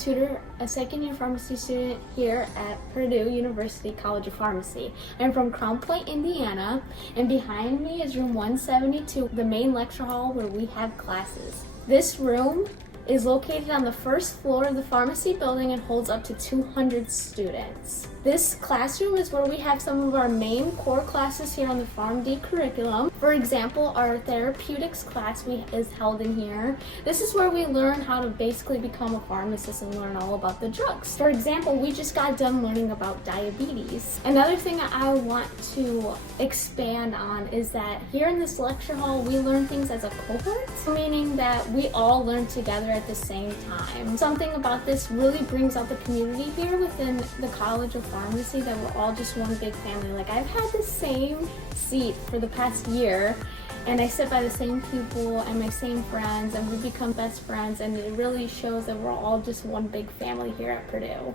Tudor, a second-year pharmacy student here at Purdue University College of Pharmacy. I'm from Crown Point, Indiana, and behind me is room 172, the main lecture hall where we have classes. This room is located on the first floor of the pharmacy building and holds up to 200 students. This classroom is where we have some of our main core classes here on the PharmD curriculum. For example, our therapeutics class is held in here. This is where we learn how to basically become a pharmacist and learn all about the drugs. For example, we just got done learning about diabetes. Another thing that I want to expand on is that here in this lecture hall, we learn things as a cohort, meaning that we all learn together at the same time. Something about this really brings out the community here within the College of Pharmacy, that we're all just one big family. Like, I've had the same seat for the past year, and I sit by the same people and my same friends, and we become best friends, and it really shows that we're all just one big family here at Purdue.